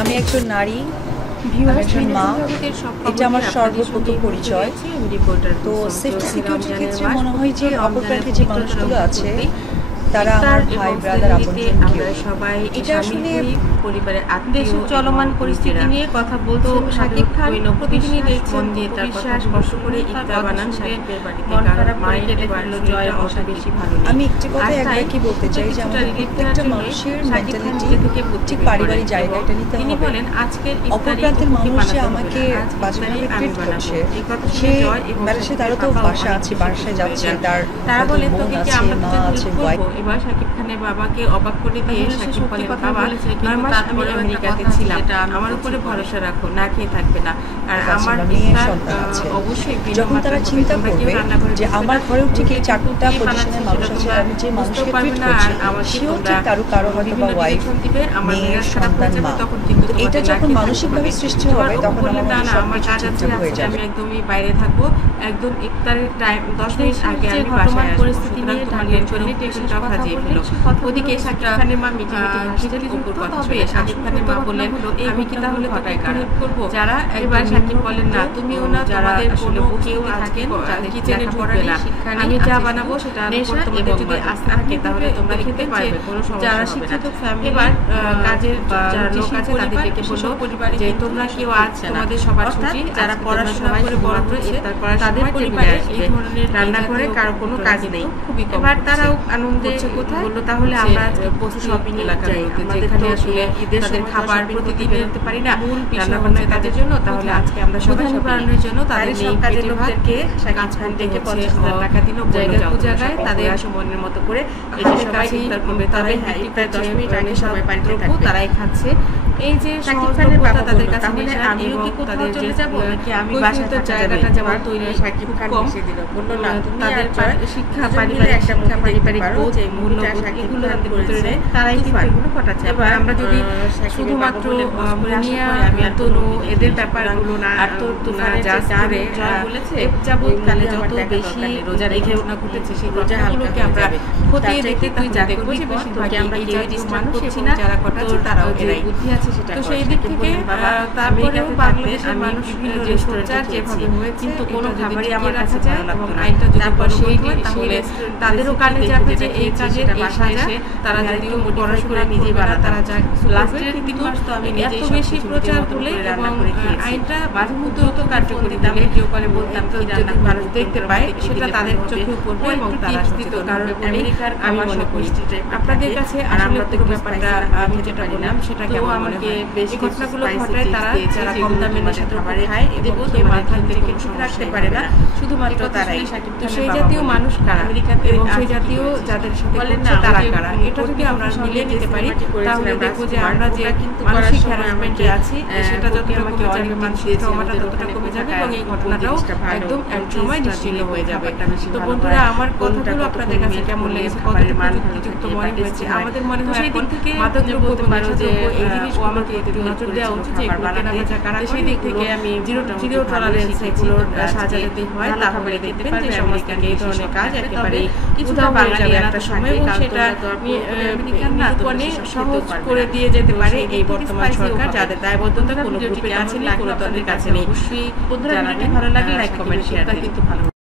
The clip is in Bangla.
আমি একজন নারী, একজন মা, এটা আমার সর্বপ্রথম পরিচয়। তো সেফটি সিকিউরিটির ক্ষেত্রে মনে হয় যে অপর প্রান্তে যে মানুষগুলো আছে তারা আমার ভাই ব্রাদার আপনজন কেউ। এটা আসলে পরিবারের দেশের চলমান পরিস্থিতি নিয়ে কথা বলতে শাকিব খান প্রতিদিনই দেখছেন দিয়ে তার কথা স্পষ্ট করে ইফতার বানান শাকিবের বাড়িতে কারণ মায়ের এবারলো জয় অংশা বেশি ভালো। আমি একটি কথা একবার কি বলতে চাই যে আমাদের প্রত্যেকটা মানুষের মেন্টালিটি ঠিক পারিবারিক জায়গাটা নিতে হবে। তিনি বলেন আজকের অপর প্রান্তের মানুষ যে আমাকে বাজেভাবে ট্রিট করছে, সে তারও তো বাসা আছে, বাসায় যাচ্ছে, তারা বলে বোন আছে, মা আছে, ওয়াইফ। এবার শাকিব খানের বাবাকে অবাক করে দিয়ে শাকিব বলেন বাবা 9 মাস আমি আমেরিকাতে ছিলাম, আমার উপরে ভরসা রাখো, না খেয়ে থাকবে না। আর আমার মেয়ে সন্তান আছে, যখন তারা চিন্তা করবে যে আমার ঘরেও ঠিক এই 4টা পজিশনের মানুষ আছে, আমি যে মানুষকে ট্রিট করছি সেও ঠিক কারো হয়তো বা ওয়াইফ, মেয়ের সন্তান, মা। তো এটা যখন মানসিকভাবে সৃষ্টি হবে তখন আমার কাজ হয়ে যাবে। আমি একদমই বাইরে থাকবো, একদম ইফতারের টাইম 10 মিনিট আগে আমি বাসায় আসবো। পরিস্থিতি নিয়ে দাঁড়িয়ে করে টেনশনটাও হাজিয়ে ফেলো। ওদিকে শাকিব খানের মা মিটিমিটি হাসছেন উপর কথা শুনে। শাকিব খানের মা বললেন আমি কি তাহলে হঠাৎ করবো? যারা একবার শাকিব বলেন না তুমিও না, তোমাদের আসলে কেউ থাকেন কিচেনে ঢুকবে না, আমি যা বানাবো সেটা তোমাদের যদি আস্থা থাকে তাহলে তোমরা খেতে পারবে, কোনো সমস্যা হবে না। যারা শিক্ষিত ফ্যামিলি এবার কাজের যারা লোক আছে তাদেরকে বললো যে তোমরা কেউ আজ তোমাদের সবার ছুটি, যারা পড়াশোনা করে বড় হয়েছে তাদের পরিবারে এই ধরনের রান্না করে কারো কোনো কাজ নেই। এবার তারাও আনন্দে বললো তাহলে আমরা পশু শপিং এলাকাগুলোতে যেখানে আসলে তাদের খাবার প্রতিদিন বেরোতে পারি না, রান্না করতে তাদের জন্য, তাহলে আজকে আমরা সবাই বানানোর জন্য তাদের সব কাজের লোকদেরকে কাজ করতে 50,000 টাকা দিল জায়গায় তাদের মনের মতো করে এসে সবাই ইফতার করবে। তবে হ্যাঁ প্রায় 10 মিনিট আগে সবাই বাড়িতে থাকবে, তারাই খাচ্ছে। এই যে শাকিব খানের বাবা তাদের কাছে আমিও কি কোথাও চলে যাব নাকি আমি বাসায় জায়গাটা যেমন তৈরি শাকিব খান এসে দিল বললো না তাদের শিক্ষা পারিবারিক শিক্ষা পারিবারিক বোধ মূল্যবোধ এগুলো হাতে ভিতরে তারাই কিন্তু এগুলো ঘটাচ্ছে। এবার আমরা যদি শুধুমাত্র মুনিয়া তনু এদের ব্যাপারগুলো না আর তো তুফানে যা করে বলেছে যাবৎকালে যত বেশি রোজা রেখে ওনা ঘটেছে সেই রোজাগুলোকে আমরা খতিয়ে দেখতে তুই যা দেখবো যে বেশিরভাগই আমরা কেউ ডিস্টার্ব করছি না, যারা ঘটাচ্ছে তারাও যে বুদ্ধি আছে সেটা। তো সেই দিক থেকে তারপরেও বাংলাদেশের মানুষ যে সোচ্চার যেভাবে হয়েছে কিন্তু কোনো খাবারই আমার কাছে ভালো লাগতো না। আইনটা যদি সেই তাহলে তাদেরও কানে যাবে যে এই কাজের এই সাজা তারা যদিও পড়াশোনা নিজে বাড়া তারা যা লাস্টের 3 মাস তো আমি এত বেশি প্রচার হলে এবং আইনটা মাঝে মধ্যে তো কার্যকরী দামে কেউ করে বলতাম কি রান্না মানুষ দেখতে পায় সেটা তাদের চোখেও পড়বে এবং তারা সচেতন কারণ আমেরিকার আমি মনে করি আপনাদের কাছে আর আমরা তো ব্যাপারটা আমি যেটা বললাম সেটা কেমন আমাকে বেশি ঘটনাগুলো ঘটায় তারা যারা কম দামে নেশা খাবারে খায় এদের তো মাথায় থেকে ঠিক রাখতে পারে না শুধুমাত্র তারাই। তো সেই জাতীয় মানুষ কারা আমেরিকাতে এবং সেই জাতীয় যাদের সাথে বলেন না তারা কারা এটা যদি আমরা মিলিয়ে নিতে পারি তাহলে দেখবো যে আমরা যে মানসিক হ্যারাসমেন্টে আছি সেটা যতটা কমে যাবে, মানসিক ট্রমাটা ততটা কমে যাবে এবং এই ঘটনাটাও একদম এক সময় নিশ্চিহ্ন হয়ে যাবে। তো বন্ধুরা আমার কথাগুলো আপনাদের কাছে কেমন লেগেছে, কতটা প্রযুক্তিযুক্ত মনে হয়েছে? আমাদের মনে হয় সেই দিক থেকে মাদকদ্রব্য বলতে পারো যে এই জিনিসগুলো আমাকে একটু নজর দেওয়া উচিত যে কেনা বেচা কারা, সেই দিক থেকে আমি জিরো টলারেন্স এগুলোর সাজাতে হয় তাহলে দেখবেন যে সমাজ থেকে এই ধরনের কাজ একেবারে কিছুটা বাঙালি একটা সময় এবং সেটা নিরূপণে সহজ করে দিয়ে যেতে পারে এই বর্তমান সরকার যাদের দায়বদ্ধতা কোনো গ্রুপে আছে না, কোনো দলের কাছে নেই। বন্ধুরা ভালো লাগলে লাইক কমেন্ট শেয়ার কিন্তু ভালো।